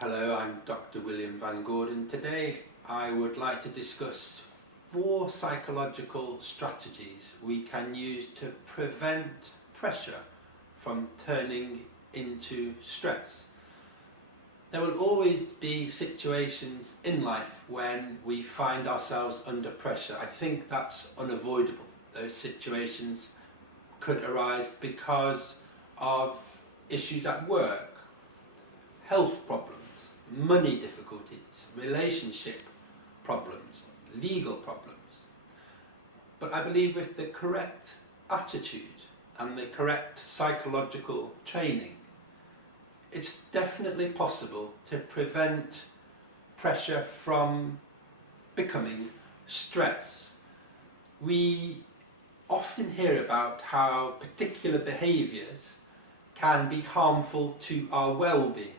Hello, I'm Dr. William Van Gordon. Today I would like to discuss 4 psychological strategies we can use to prevent pressure from turning into stress. There will always be situations in life when we find ourselves under pressure. I think that's unavoidable. Those situations could arise because of issues at work, health problems, money difficulties, relationship problems, legal problems. But I believe with the correct attitude and the correct psychological training, it's definitely possible to prevent pressure from becoming stress. We often hear about how particular behaviours can be harmful to our well-being.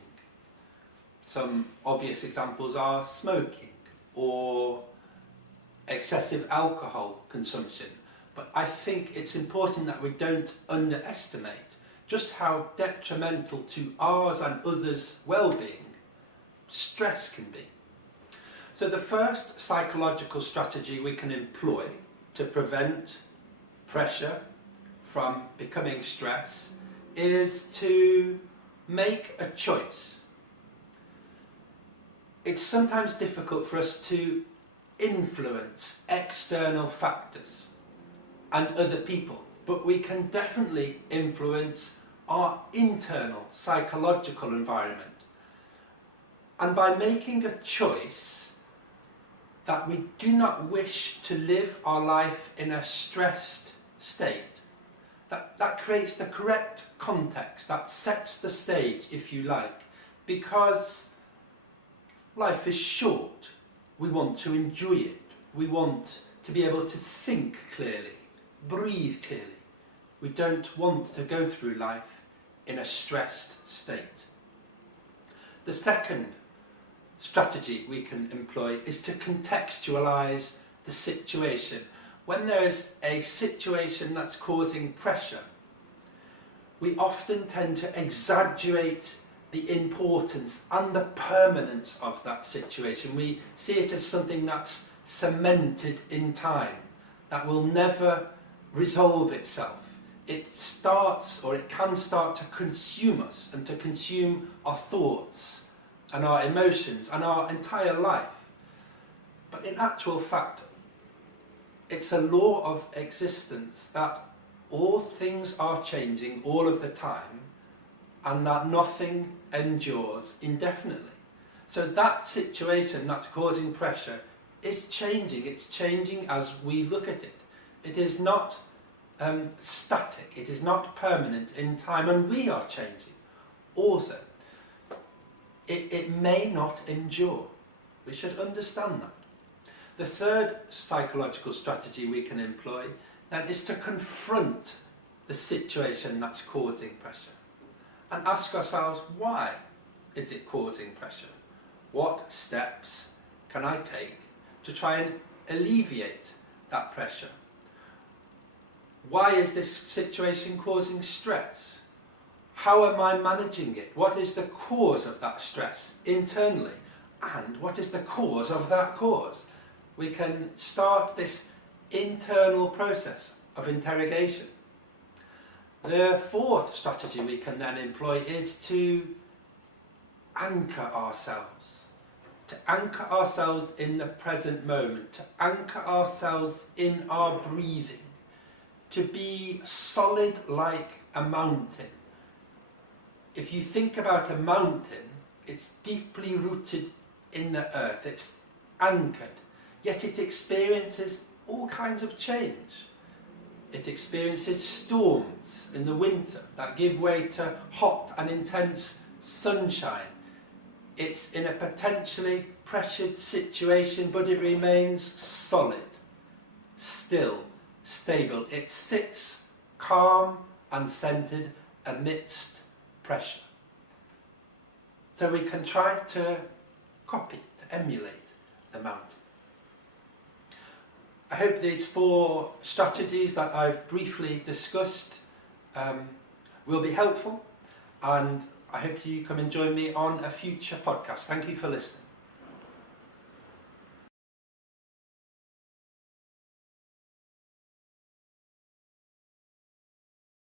Some obvious examples are smoking or excessive alcohol consumption. But I think it's important that we don't underestimate just how detrimental to ours and others' well-being stress can be. So the first psychological strategy we can employ to prevent pressure from becoming stress is to make a choice. It's sometimes difficult for us to influence external factors and other people, but we can definitely influence our internal psychological environment. And by making a choice that we do not wish to live our life in a stressed state, that creates the correct context, that sets the stage, if you like, because life is short. We want to enjoy it. We want to be able to think clearly, breathe clearly. We don't want to go through life in a stressed state. The second strategy we can employ is to contextualize the situation. When there is a situation that's causing pressure, we often tend to exaggerate the importance and the permanence of that situation. We see it as something that's cemented in time, that will never resolve itself. It starts, or it can start, to consume us and to consume our thoughts and our emotions and our entire life. But in actual fact, it's a law of existence that all things are changing all of the time, and that nothing endures indefinitely. So that situation that's causing pressure is changing. It's changing as we look at it. It is not static. It is not permanent in time, and we are changing also. It may not endure. We should understand that. The third psychological strategy we can employ is to confront the situation that's causing pressure and ask ourselves, why is it causing pressure? What steps can I take to try and alleviate that pressure? Why is this situation causing stress? How am I managing it? What is the cause of that stress internally? And what is the cause of that cause? We can start this internal process of interrogation. The fourth strategy we can then employ is to anchor ourselves. To anchor ourselves in the present moment. To anchor ourselves in our breathing. To be solid like a mountain. If you think about a mountain, it's deeply rooted in the earth. It's anchored. Yet it experiences all kinds of change. It experiences storms in the winter that give way to hot and intense sunshine. It's in a potentially pressured situation, but it remains solid, still, stable. It sits calm and centered amidst pressure. So we can try to copy, to emulate the mountain. I hope these 4 strategies that I've briefly discussed will be helpful, and I hope you come and join me on a future podcast. Thank you for listening.